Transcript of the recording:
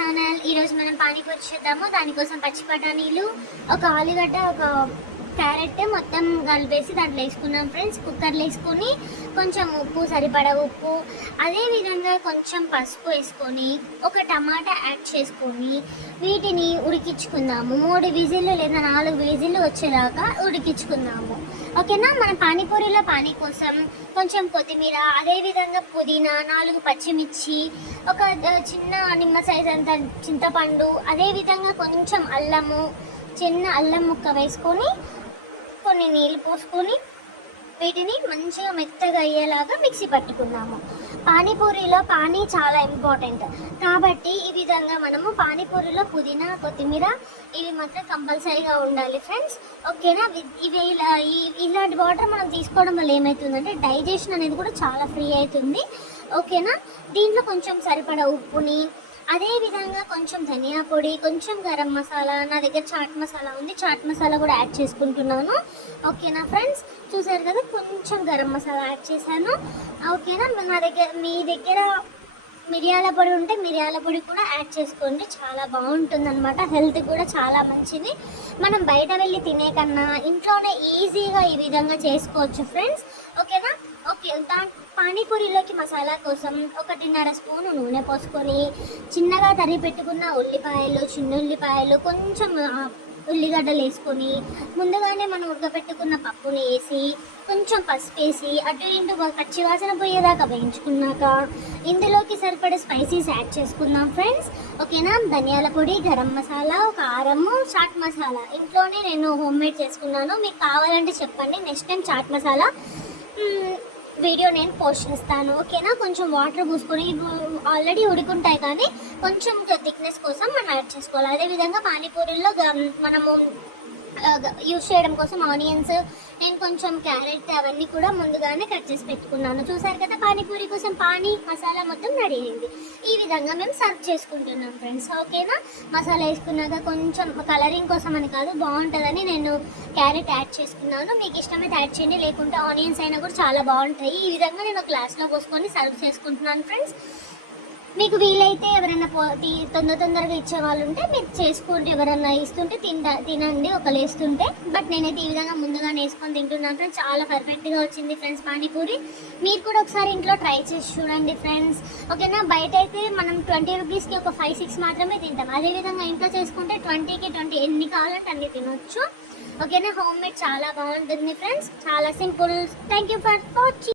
Channel. ఈరోజు మనం పానీపూరి చేద్దాము. దానికోసం పచ్చి బఠానీలు, ఒక ఆలుగడ్డ, ఒక క్యారెట్ మొత్తం కలిపేసి దాంట్లో వేసుకున్నాం ఫ్రెండ్స్. కుక్కర్లో వేసుకొని కొంచెం ఉప్పు, సరిపడా ఉప్పు, అదేవిధంగా కొంచెం పసుపు వేసుకొని ఒక టమాటా యాడ్ చేసుకొని వీటిని ఉడికించుకుందాము. 3 విజిల్లు లేదా 4 విజిల్లు వచ్చేదాకా ఉడికించుకుందాము. ఓకేనా. మన పానీపూరిలో పానీ కోసం కొంచెం కొత్తిమీర, అదేవిధంగా పుదీనా, 4 పచ్చిమిర్చి, ఒక చిన్న నిమ్మ సైజ్ అంత చింతపండు, అదేవిధంగా కొంచెం అల్లము, చిన్న అల్లం ముక్క వేసుకొని కొన్ని నీళ్ళు పోసుకొని వీటిని మంచిగా మెత్తగా అయ్యేలాగా మిక్సీ పట్టుకున్నాము. పానీపూరిలో పానీ చాలా ఇంపార్టెంట్ కాబట్టి ఈ విధంగా మనము పానీపూరిలో పుదీనా, కొత్తిమీర ఇవి మాత్రం కంపల్సరీగా ఉండాలి ఫ్రెండ్స్. ఓకేనా. ఇవి ఇలాంటి వాటర్ మనం తీసుకోవడం వల్ల ఏమవుతుందంటే డైజెషన్ అనేది కూడా చాలా ఫ్రీ అవుతుంది. ఓకేనా. దీంట్లో కొంచెం సరిపడా ఉప్పుని, అదేవిధంగా కొంచెం ధనియా పొడి, కొంచెం గరం మసాలా, నా దగ్గర చాట్ మసాలా ఉంది, చాట్ మసాలా కూడా యాడ్ చేసుకుంటున్నాను. ఓకేనా ఫ్రెండ్స్. చూసారు కదా, కొంచెం గరం మసాలా యాడ్ చేశాను. ఓకేనా. మీ దగ్గర మిరియాల పొడి ఉంటే మిరియాల పొడి కూడా యాడ్ చేసుకోండి, చాలా బాగుంటుందన్నమాట. హెల్త్ కూడా చాలా మంచిది. మనం బయట వెళ్ళి తినే కన్నా ఇంట్లోనే ఈజీగా ఈ విధంగా చేసుకోవచ్చు ఫ్రెండ్స్. ఓకేనా. ఓకే. పానీపూరిలోకి మసాలా కోసం 1.5 స్పూను నూనె పోసుకొని చిన్నగా తరిగి పెట్టుకున్న ఉల్లిపాయలు, చిన్న ఉల్లిపాయలు, కొంచెం ఉల్లిగడ్డలు వేసుకొని ముందుగానే మనం ఉడకబెట్టుకున్న పప్పుని వేసి కొంచెం పసుపు వేసి అటు ఇటు పచ్చివాసన పోయేదాకా వేయించుకున్నాక ఇందులోకి సరిపడే స్పైసీస్ యాడ్ చేసుకుందాం ఫ్రెండ్స్. ఓకేనా. ధనియాల పొడి, గరం మసాలా, కారము, చాట్ మసాలా ఇంట్లోనే నేను హోమ్మేడ్ చేసుకున్నాను. మీకు కావాలంటే చెప్పండి, next time chaat masala video నేను పోస్ట్ చేస్తాను. ఓకేనా. కొంచెం వాటర్ పోసుకొని ఆల్రెడీ ఉడుకుంటాయి కానీ కొంచెం థిక్నెస్ కోసం మనం యాడ్ చేసుకోవాలి. అదేవిధంగా పానీపూరిలో మనము యూజ్ చేయడం కోసం ఆనియన్స్, నేను కొంచెం క్యారెట్ అవన్నీ కూడా ముందుగానే కట్ చేసి పెట్టుకున్నాను. చూసారు కదా, పానీపూరి కోసం పానీ మసాలా మొత్తం రెడీ అయింది. ఈ విధంగా మేము సర్వ్ చేసుకుంటున్నాం ఫ్రెండ్స్. ఓకేనా. మసాలా వేసుకున్నాక కొంచెం కలరింగ్ కోసం అని కాదు, బాగుంటుందని నేను క్యారెట్ యాడ్ చేసుకున్నాను. మీకు ఇష్టమైతే యాడ్ చేయండి, లేకుంటే ఆనియన్స్ అయినా కూడా చాలా బాగుంటాయి. ఈ విధంగా నేను గ్లాస్లో పోసుకొని సర్వ్ చేసుకుంటున్నాను ఫ్రెండ్స్. మీకు వీలైతే ఎవరైనా తొందరగా ఇచ్చే వాళ్ళు ఉంటే మీరు చేసుకోండి, ఎవరైనా ఇస్తుంటే తినండి ఒకళ్ళు వేస్తుంటే. బట్ నేనైతే ఈ విధంగా ముందుగానే వేసుకొని తింటున్నాను ఫ్రెండ్స్. చాలా పర్ఫెక్ట్గా వచ్చింది ఫ్రెండ్స్ పానీపూరి. మీరు కూడా ఒకసారి ఇంట్లో ట్రై చేసి చూడండి ఫ్రెండ్స్. ఓకేనా. బయట అయితే మనం 20 రూపీస్కి ఒక 5-6 మాత్రమే తింటాం. అదేవిధంగా ఇంట్లో చేసుకుంటే 20కి 20 ఎన్ని కావాలంటే అన్ని తినొచ్చు. ఓకేనా. హోమ్ మేడ్ చాలా బాగుంటుంది ఫ్రెండ్స్, చాలా simple. Thank you for watching.